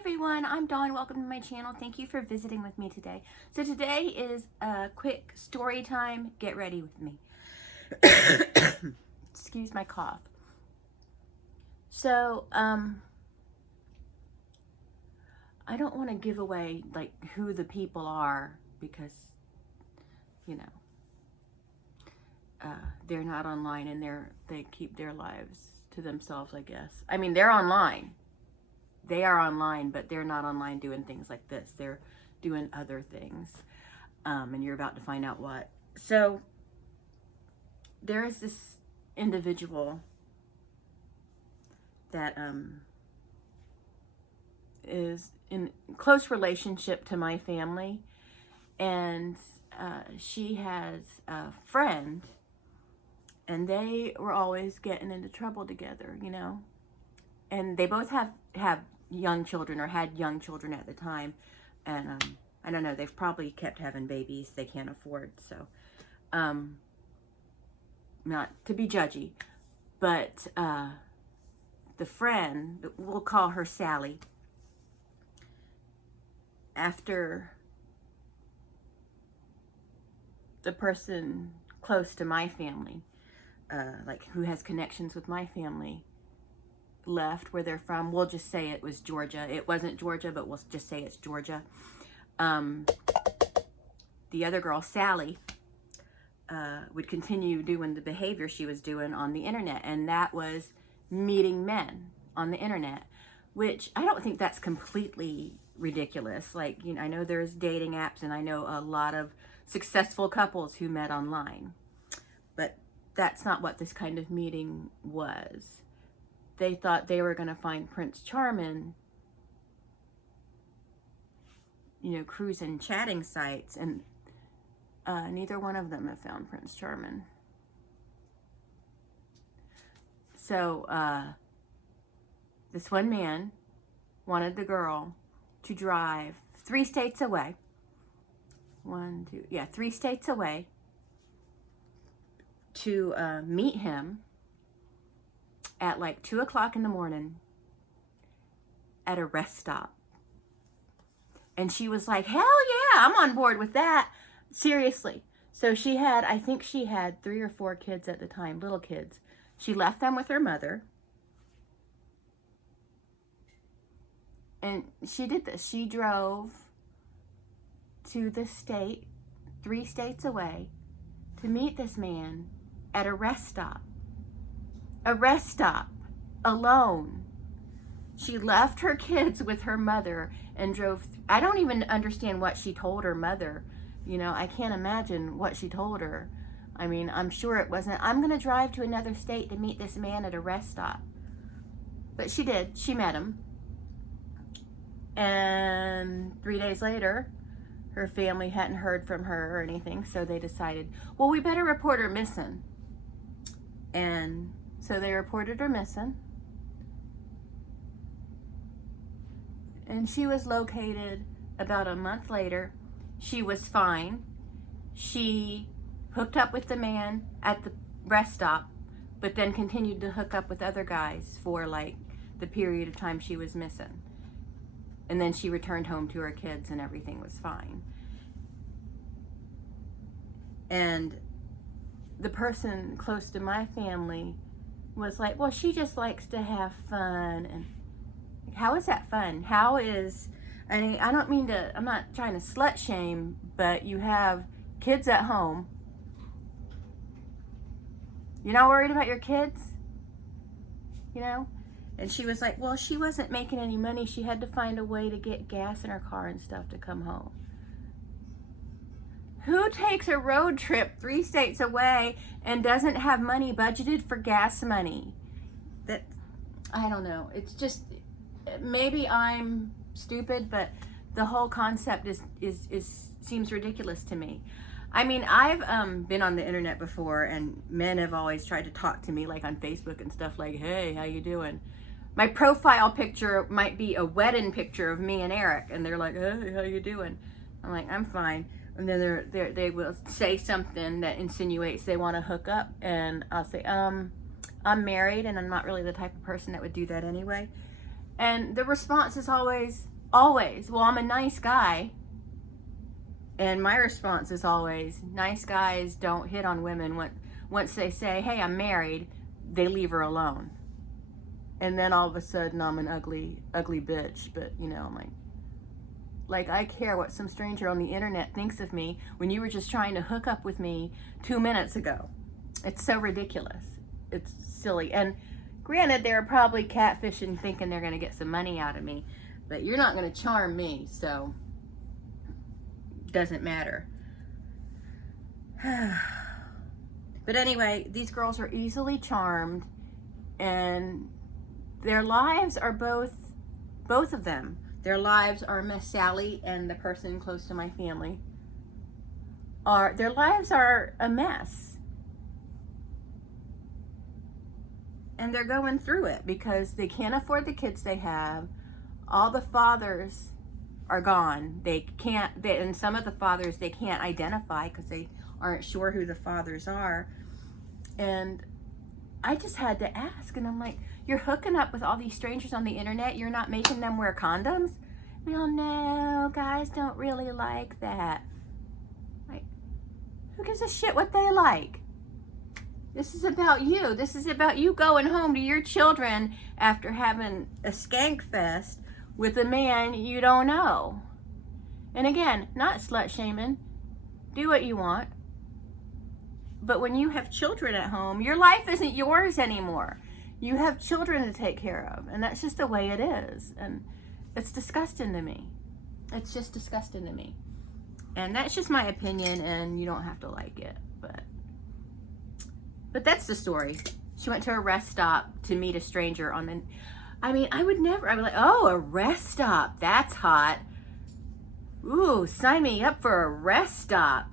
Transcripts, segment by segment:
everyone, I'm Dawn. Welcome to my channel. Thank you for visiting with me today. So today is a quick story time. Get ready with me. Excuse my cough. So, I don't want to give away like who the people are because, you know, they're not online and they keep their lives to themselves, I guess. I mean, they're online. They are online, but they're not online doing things like this. They're doing other things. And you're about to find out what. So there is this individual that is in close relationship to my family. And she has a friend. And they were always getting into trouble together, you know. And they both have young children or had young children at the time. And I don't know, they've probably kept having babies they can't afford. So, not to be judgy, but the friend, we'll call her Sally, after the person close to my family, like who has connections with my family, left where they're from. We'll just say it was Georgia. It wasn't Georgia, but we'll just say it's Georgia. The other girl, Sally, would continue doing the behavior she was doing on the internet, and that was meeting men on the internet, which I don't think that's completely ridiculous. Like, you know, I know there's dating apps, and I know a lot of successful couples who met online, but that's not what this kind of meeting was. They thought they were going to find Prince Charming, you know, cruising chatting sites, and neither one of them have found Prince Charming. So this one man wanted the girl to drive 3 states away. 3 states away to meet him at like 2 o'clock in the morning at a rest stop. And she was like, hell yeah, I'm on board with that. Seriously. So she had, I think she had 3 or 4 kids at the time, little kids. She left them with her mother. And she did this. She drove to the state, 3 states away, to meet this man at a rest stop. A rest stop, alone. She left her kids with her mother and drove. I don't even understand what she told her mother. You know, I can't imagine what she told her. I mean, I'm sure it wasn't, I'm going to drive to another state to meet this man at a rest stop. But she did. She met him. And 3 days later, her family hadn't heard from her or anything. So they decided, well, we better report her missing. And so they reported her missing, and she was located about a month later. She was fine. She hooked up with the man at the rest stop, but then continued to hook up with other guys for like the period of time she was missing. And then she returned home to her kids and everything was fine. And the person close to my family was like, well, she just likes to have fun. And how is that fun? How is, I mean, I don't mean to, I'm not trying to slut shame, but you have kids at home. You're not worried about your kids, you know? And she was like, well, she wasn't making any money. She had to find a way to get gas in her car and stuff to come home. Who takes a road trip 3 states away and doesn't have money budgeted for gas money? That, I don't know. It's just, maybe I'm stupid, but the whole concept seems ridiculous to me. I mean, I've been on the internet before, and men have always tried to talk to me, like on Facebook and stuff, like, hey, how you doing? My profile picture might be a wedding picture of me and Eric, and they're like, hey, how you doing? I'm like, I'm fine. And then they will say something that insinuates they want to hook up, and I'll say, I'm married, and I'm not really the type of person that would do that anyway. And the response is always, Always, well, I'm a nice guy. And my response is always, nice guys don't hit on women. Once they say, hey, I'm married, they leave her alone. And then all of a sudden I'm an ugly bitch. But, you know, I'm like I care what some stranger on the internet thinks of me when you were just trying to hook up with me 2 minutes ago. It's so ridiculous. It's silly. And granted, they're probably catfishing thinking they're going to get some money out of me. But you're not going to charm me, so doesn't matter. But anyway, these girls are easily charmed, and their lives are both of them. Their lives are Miss Sally and the person close to my family. Their lives are a mess. And they're going through it because they can't afford the kids they have. All the fathers are gone. And some of the fathers they can't identify because they aren't sure who the fathers are. And I just had to ask, and I'm like, you're hooking up with all these strangers on the internet, you're not making them wear condoms? Well, no, guys don't really like that. Like, who gives a shit what they like? This is about you. This is about you going home to your children after having a skank fest with a man you don't know. And again, not slut shaming. Do what you want. But when you have children at home, your life isn't yours anymore. You have children to take care of. And that's just the way it is. And it's disgusting to me. It's just disgusting to me. And that's just my opinion, and you don't have to like it. But that's the story. She went to a rest stop to meet a stranger on the... I mean, I would like, oh, a rest stop. That's hot. Ooh, sign me up for a rest stop.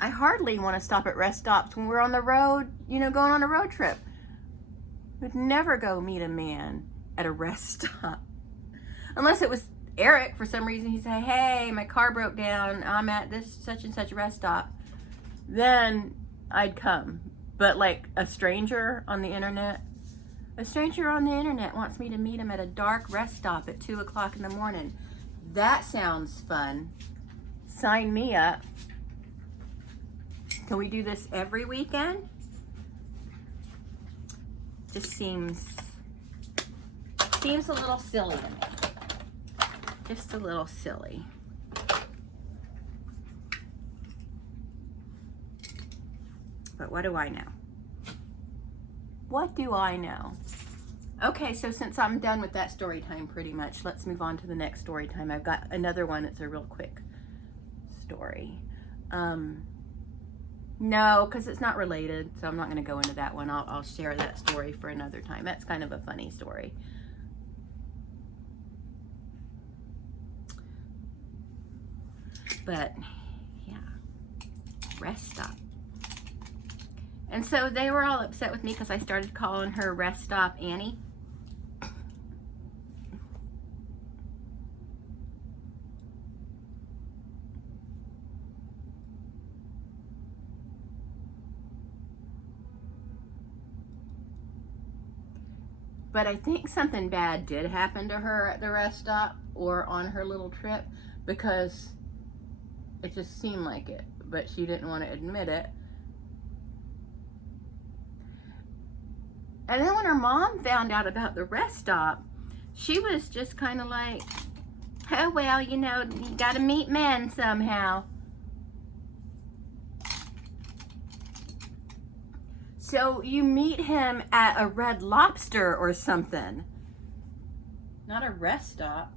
I hardly want to stop at rest stops when we're on the road, you know, going on a road trip. Would never go meet a man at a rest stop. Unless it was Eric, for some reason, he'd say, hey, my car broke down. I'm at this such and such rest stop. Then I'd come. But like a stranger on the internet, wants me to meet him at a dark rest stop at 2 o'clock in the morning. That sounds fun. Sign me up. Can we do this every weekend? Just seems a little silly to me. Just a little silly. But what do I know? What do I know? Okay, so since I'm done with that story time pretty much, let's move on to the next story time. I've got another one. It's a real quick story. No, because it's not related, so I'm not going to go into that one. I'll share that story for another time. That's kind of a funny story. But, yeah. Rest stop. And so they were all upset with me because I started calling her Rest Stop Annie. But I think something bad did happen to her at the rest stop or on her little trip, because it just seemed like it, but she didn't want to admit it. And then when her mom found out about the rest stop, she was just kind of like, oh, well, you know, you got to meet men somehow. So you meet him at a Red Lobster or something. Not a rest stop.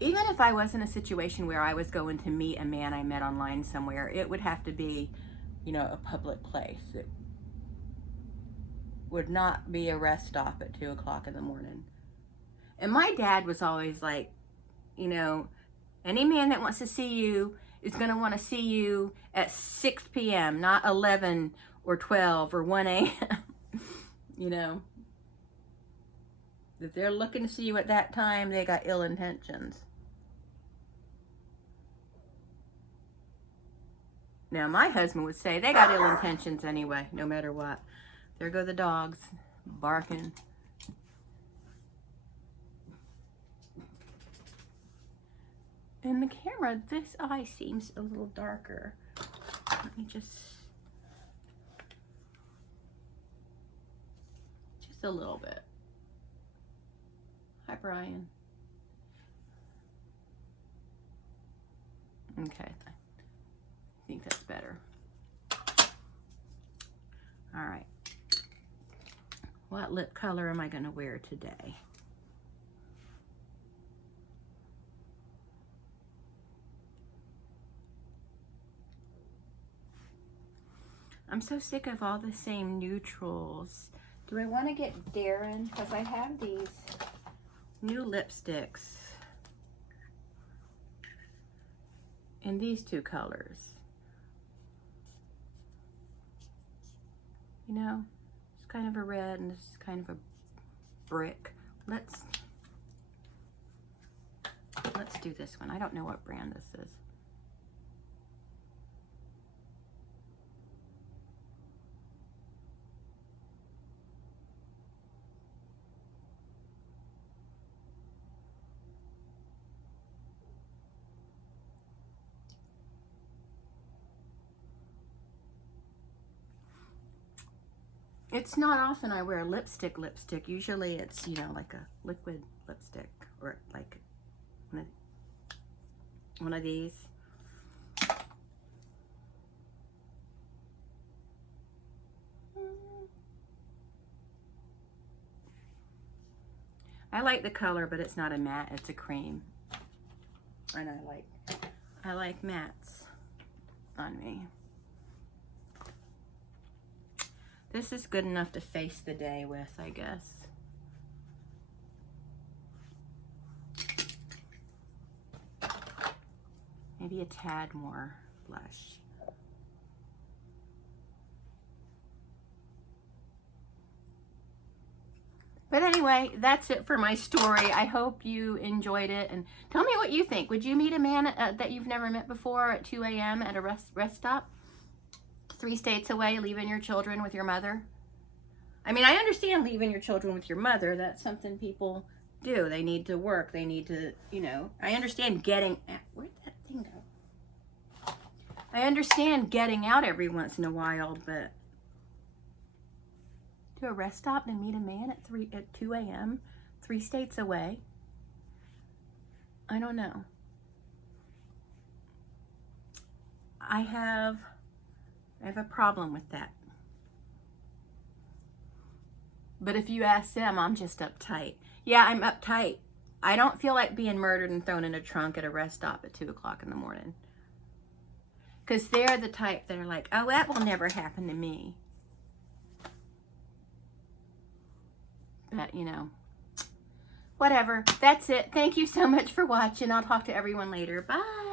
Even if I was in a situation where I was going to meet a man I met online somewhere, it would have to be, you know, a public place. It would not be a rest stop at 2 o'clock in the morning. And my dad was always like, you know, any man that wants to see you is going to want to see you at 6 p.m., not 11 or 12 or 1 a.m. You know, if they're looking to see you at that time, they got ill intentions. Now, my husband would say they got ill intentions anyway, no matter what. There go the dogs barking. In the camera, this eye seems a little darker. Let me just a little bit. Hi, Brian. Okay, I think that's better. All right. What lip color am I going to wear today? I'm so sick of all the same neutrals. Do I want to get Darren? Because I have these new lipsticks in these two colors. You know, it's kind of a red and this is kind of a brick. Let's do this one. I don't know what brand this is. It's not often I wear lipstick. Usually it's, you know, like a liquid lipstick or like one of these. I like the color, but it's not a matte, it's a cream. And I like mattes on me. This is good enough to face the day with, I guess. Maybe a tad more blush. But anyway, that's it for my story. I hope you enjoyed it. And tell me what you think. Would you meet a man that you've never met before at 2 a.m. at a rest stop? 3 states away, leaving your children with your mother? I mean, I understand leaving your children with your mother. That's something people do. They need to work. They need to, you know, I understand getting, where'd that thing go? I understand getting out every once in a while, but to a rest stop and meet a man at 2 a.m., 3 states away? I don't know. I have a problem with that. But if you ask them, I'm just uptight. Yeah, I'm uptight. I don't feel like being murdered and thrown in a trunk at a rest stop at 2 o'clock in the morning. Because they're the type that are like, oh, that will never happen to me. But, you know, whatever. That's it. Thank you so much for watching. I'll talk to everyone later. Bye.